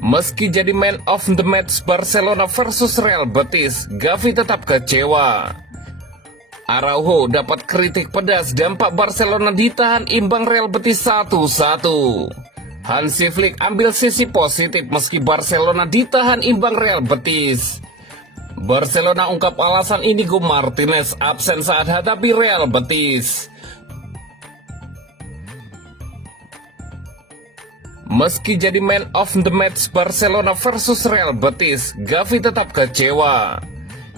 Meski jadi man of the match Barcelona versus Real Betis, Gavi tetap kecewa. Araujo dapat kritik pedas dampak Barcelona ditahan imbang Real Betis 1-1. Hansi Flick ambil sisi positif meski Barcelona ditahan imbang Real Betis. Barcelona ungkap alasan Inigo Martinez absen saat hadapi Real Betis. Meski jadi man of the match Barcelona versus Real Betis, Gavi tetap kecewa.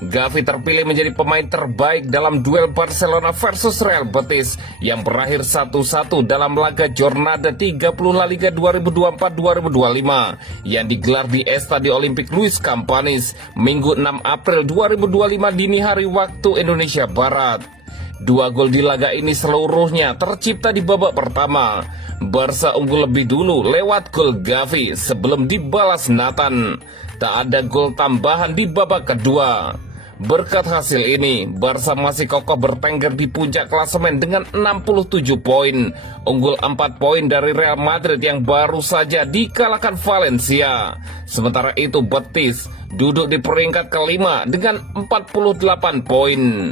Gavi terpilih menjadi pemain terbaik dalam duel Barcelona versus Real Betis yang berakhir 1-1 dalam laga Jornada 30 La Liga 2024-2025 yang digelar di Estadio Olympic Luis Campanis, Minggu 6 April 2025 dini hari waktu Indonesia Barat. 2 gol di laga ini seluruhnya tercipta di babak pertama. Barca unggul lebih dulu lewat gol Gavi sebelum dibalas Nathan. Tak ada gol tambahan di babak kedua. Berkat hasil ini, Barca masih kokoh bertengger di puncak klasemen dengan 67 poin. Unggul 4 poin dari Real Madrid yang baru saja dikalahkan Valencia. Sementara itu Betis duduk di peringkat kelima dengan 48 poin.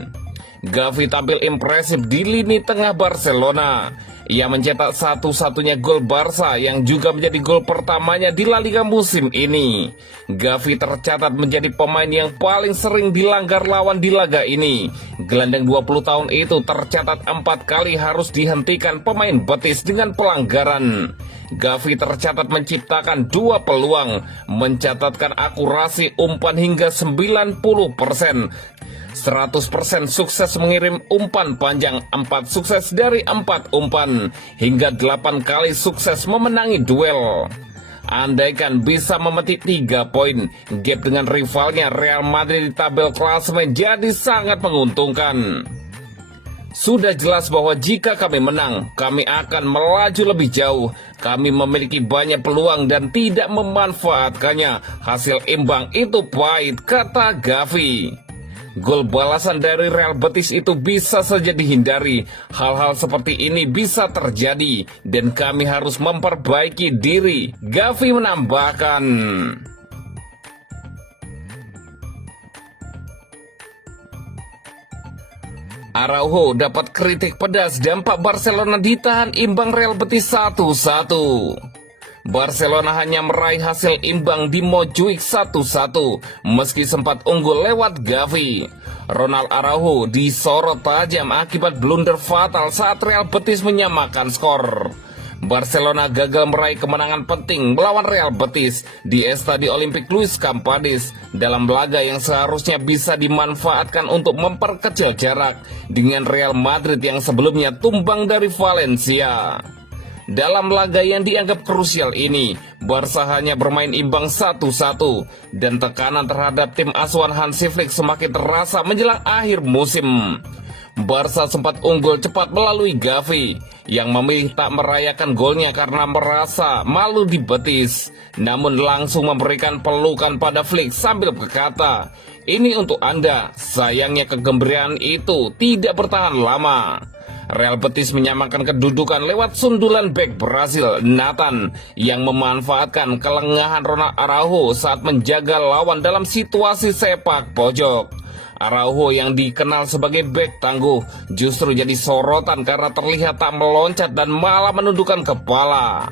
Gavi tampil impresif di lini tengah Barcelona. Ia mencetak satu-satunya gol Barca yang juga menjadi gol pertamanya di La Liga musim ini. Gavi tercatat menjadi pemain yang paling sering dilanggar lawan di laga ini. Gelandang 20 tahun itu tercatat 4 kali harus dihentikan pemain Betis dengan pelanggaran. Gavi tercatat menciptakan 2 peluang, mencatatkan akurasi umpan hingga 90%. 100% sukses mengirim umpan panjang, 4 sukses dari 4 umpan, hingga 8 kali sukses memenangi duel. Andaikan bisa memetik 3 poin, gap dengan rivalnya Real Madrid di tabel klasemen jadi sangat menguntungkan. Sudah jelas bahwa jika kami menang, kami akan melaju lebih jauh. Kami memiliki banyak peluang dan tidak memanfaatkannya. Hasil imbang itu pahit, kata Gavi. Gol balasan dari Real Betis itu bisa saja dihindari. Hal-hal seperti ini bisa terjadi dan kami harus memperbaiki diri, Gavi menambahkan. Araujo dapat kritik pedas dampak Barcelona ditahan imbang Real Betis 1-1. Barcelona hanya meraih hasil imbang di Montjuic 1-1 meski sempat unggul lewat Gavi. Ronald Araujo disorot tajam akibat blunder fatal saat Real Betis menyamakan skor. Barcelona gagal meraih kemenangan penting melawan Real Betis di Estadio Olympic Luis Campanis dalam laga yang seharusnya bisa dimanfaatkan untuk memperkecil jarak dengan Real Madrid yang sebelumnya tumbang dari Valencia. Dalam laga yang dianggap krusial ini, Barca hanya bermain imbang 1-1 dan tekanan terhadap tim asuhan Hansi Flick semakin terasa menjelang akhir musim. Barca sempat unggul cepat melalui Gavi yang memilih tak merayakan golnya karena merasa malu di Betis, namun langsung memberikan pelukan pada Flick sambil berkata, "Ini untuk Anda." Sayangnya kegembiraan itu tidak bertahan lama. Real Betis menyamakan kedudukan lewat sundulan bek Brasil Nathan yang memanfaatkan kelengahan Ronald Araujo saat menjaga lawan dalam situasi sepak pojok. Araujo yang dikenal sebagai bek tangguh justru jadi sorotan karena terlihat tak meloncat dan malah menundukkan kepala.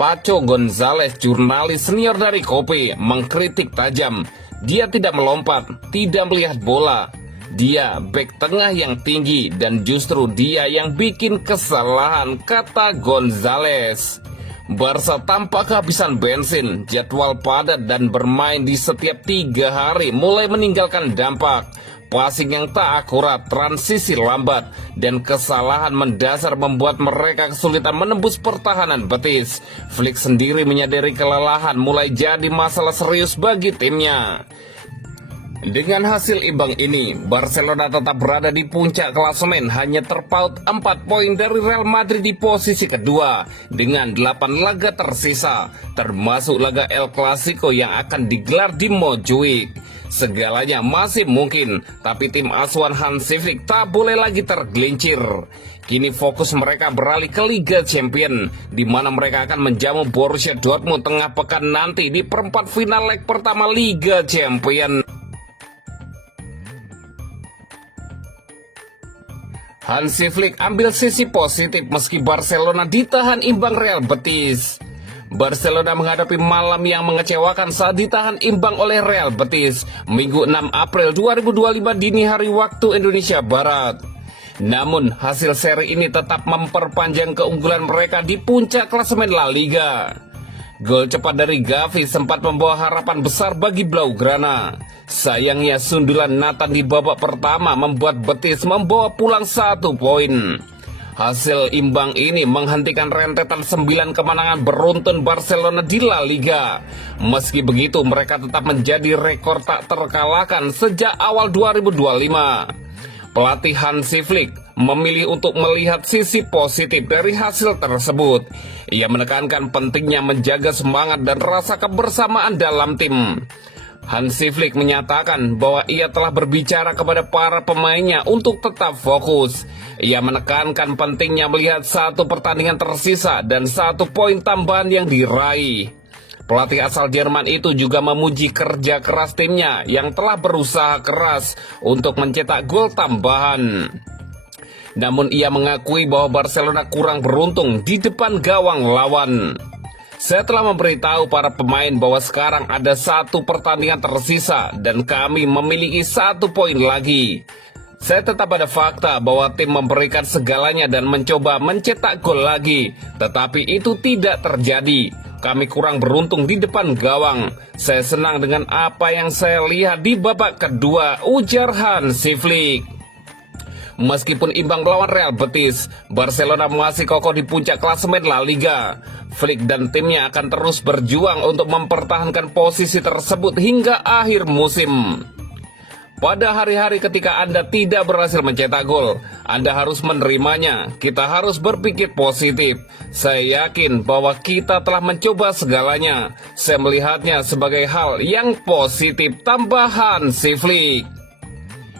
Paco Gonzalez, jurnalis senior dari Kopi, mengkritik tajam. Dia tidak melompat, tidak melihat bola. Dia bek tengah yang tinggi dan justru dia yang bikin kesalahan, kata Gonzalez. Barca tampak kehabisan bensin, jadwal padat dan bermain di setiap 3 hari mulai meninggalkan dampak. Passing yang tak akurat, transisi lambat, dan kesalahan mendasar membuat mereka kesulitan menembus pertahanan Betis. Flick sendiri menyadari kelelahan mulai jadi masalah serius bagi timnya. Dengan hasil imbang ini, Barcelona tetap berada di puncak klasemen hanya terpaut 4 poin dari Real Madrid di posisi kedua dengan 8 laga tersisa, termasuk laga El Clasico yang akan digelar di Montjuic. Segalanya masih mungkin, tapi tim asuhan Hansi Flick tak boleh lagi tergelincir. Kini fokus mereka beralih ke Liga Champion, di mana mereka akan menjamu Borussia Dortmund tengah pekan nanti di perempat final leg pertama Liga Champion. Hansi Flick ambil sisi positif meski Barcelona ditahan imbang Real Betis. Barcelona menghadapi malam yang mengecewakan saat ditahan imbang oleh Real Betis Minggu 6 April 2025 dini hari waktu Indonesia Barat. Namun hasil seri ini tetap memperpanjang keunggulan mereka di puncak klasemen La Liga. Gol cepat dari Gavi sempat membawa harapan besar bagi Blaugrana. Sayangnya sundulan Nathan di babak pertama membuat Betis membawa pulang 1 poin. Hasil imbang ini menghentikan rentetan 9 kemenangan beruntun Barcelona di La Liga. Meski begitu mereka tetap menjadi rekor tak terkalahkan sejak awal 2025. Pelatih Hansi Flick memilih untuk melihat sisi positif dari hasil tersebut. Ia menekankan pentingnya menjaga semangat dan rasa kebersamaan dalam tim. Hansi Flick menyatakan bahwa ia telah berbicara kepada para pemainnya untuk tetap fokus. Ia menekankan pentingnya melihat 1 pertandingan tersisa dan 1 poin tambahan yang diraih. Pelatih asal Jerman itu juga memuji kerja keras timnya yang telah berusaha keras untuk mencetak gol tambahan. Namun ia mengakui bahwa Barcelona kurang beruntung di depan gawang lawan. Saya telah memberitahu para pemain bahwa sekarang ada 1 pertandingan tersisa dan kami memiliki 1 poin lagi. Saya tetap pada fakta bahwa tim memberikan segalanya dan mencoba mencetak gol lagi, tetapi itu tidak terjadi. Kami kurang beruntung di depan gawang. Saya senang dengan apa yang saya lihat di babak kedua, ujar Hansi Flick. Meskipun imbang melawan Real Betis, Barcelona masih kokoh di puncak klasemen La Liga. Flick dan timnya akan terus berjuang untuk mempertahankan posisi tersebut hingga akhir musim. Pada hari-hari ketika Anda tidak berhasil mencetak gol, Anda harus menerimanya. Kita harus berpikir positif. Saya yakin bahwa kita telah mencoba segalanya. Saya melihatnya sebagai hal yang positif, tambahan Hansi Flick.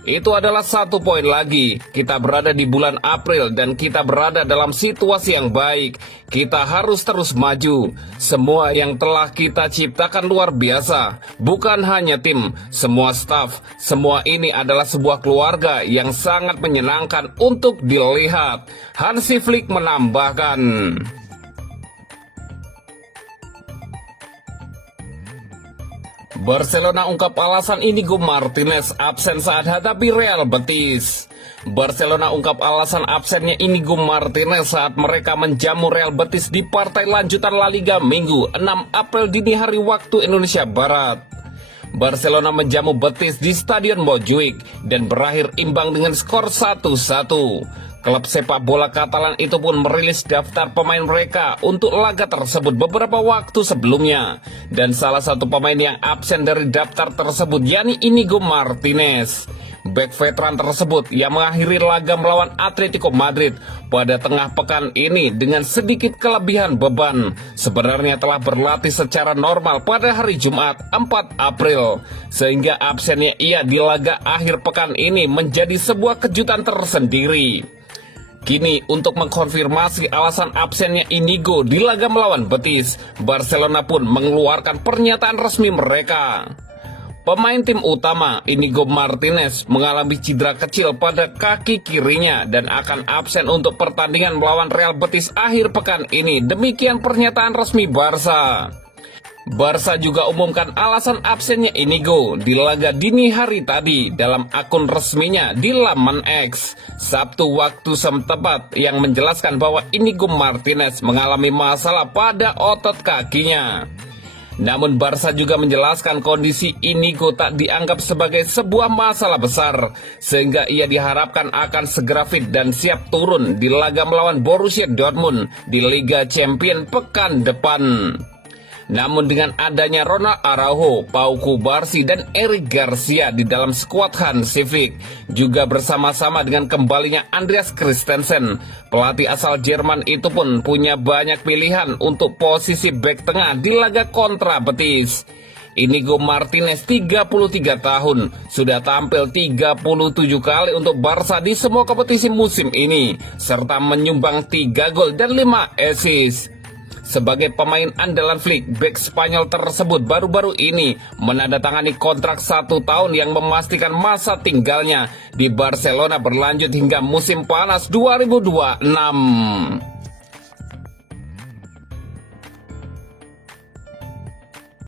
Itu adalah 1 poin lagi. Kita berada di bulan April dan kita berada dalam situasi yang baik. Kita harus terus maju. Semua yang telah kita ciptakan luar biasa. Bukan hanya tim, semua staf. Semua ini adalah sebuah keluarga yang sangat menyenangkan untuk dilihat. Hansi Flick menambahkan. Barcelona ungkap alasan Inigo Martinez absen saat hadapi Real Betis. Barcelona ungkap alasan absennya Inigo Martinez saat mereka menjamu Real Betis di partai lanjutan La Liga Minggu 6 April dini hari waktu Indonesia Barat. Barcelona menjamu Betis di Stadion Montjuic dan berakhir imbang dengan skor 1-1. Klub sepak bola Katalan itu pun merilis daftar pemain mereka untuk laga tersebut beberapa waktu sebelumnya. Dan salah satu pemain yang absen dari daftar tersebut yakni Inigo Martinez. Bek veteran tersebut yang mengakhiri laga melawan Atletico Madrid pada tengah pekan ini dengan sedikit kelebihan beban. Sebenarnya telah berlatih secara normal pada hari Jumat 4 April. Sehingga absennya ia di laga akhir pekan ini menjadi sebuah kejutan tersendiri. Kini untuk mengkonfirmasi alasan absennya Inigo di laga melawan Betis, Barcelona pun mengeluarkan pernyataan resmi mereka. Pemain tim utama Inigo Martinez mengalami cedera kecil pada kaki kirinya dan akan absen untuk pertandingan melawan Real Betis akhir pekan ini. Demikian pernyataan resmi Barca. Barca juga umumkan alasan absennya Inigo di laga dini hari tadi dalam akun resminya di laman X Sabtu waktu setempat yang menjelaskan bahwa Inigo Martinez mengalami masalah pada otot kakinya. Namun Barca juga menjelaskan kondisi Inigo tak dianggap sebagai sebuah masalah besar sehingga ia diharapkan akan segera fit dan siap turun di laga melawan Borussia Dortmund di Liga Champion pekan depan. Namun dengan adanya Ronald Araujo, Pau Cubarsí dan Eric Garcia di dalam skuad Hansi Flick, juga bersama-sama dengan kembalinya Andreas Christensen, pelatih asal Jerman itu pun punya banyak pilihan untuk posisi bek tengah di laga kontra Betis. Inigo Martinez 33 tahun, sudah tampil 37 kali untuk Barca di semua kompetisi musim ini, serta menyumbang 3 gol dan 5 assist. Sebagai pemain andalan Flick, bek Spanyol tersebut baru-baru ini menandatangani kontrak 1 tahun yang memastikan masa tinggalnya di Barcelona berlanjut hingga musim panas 2026.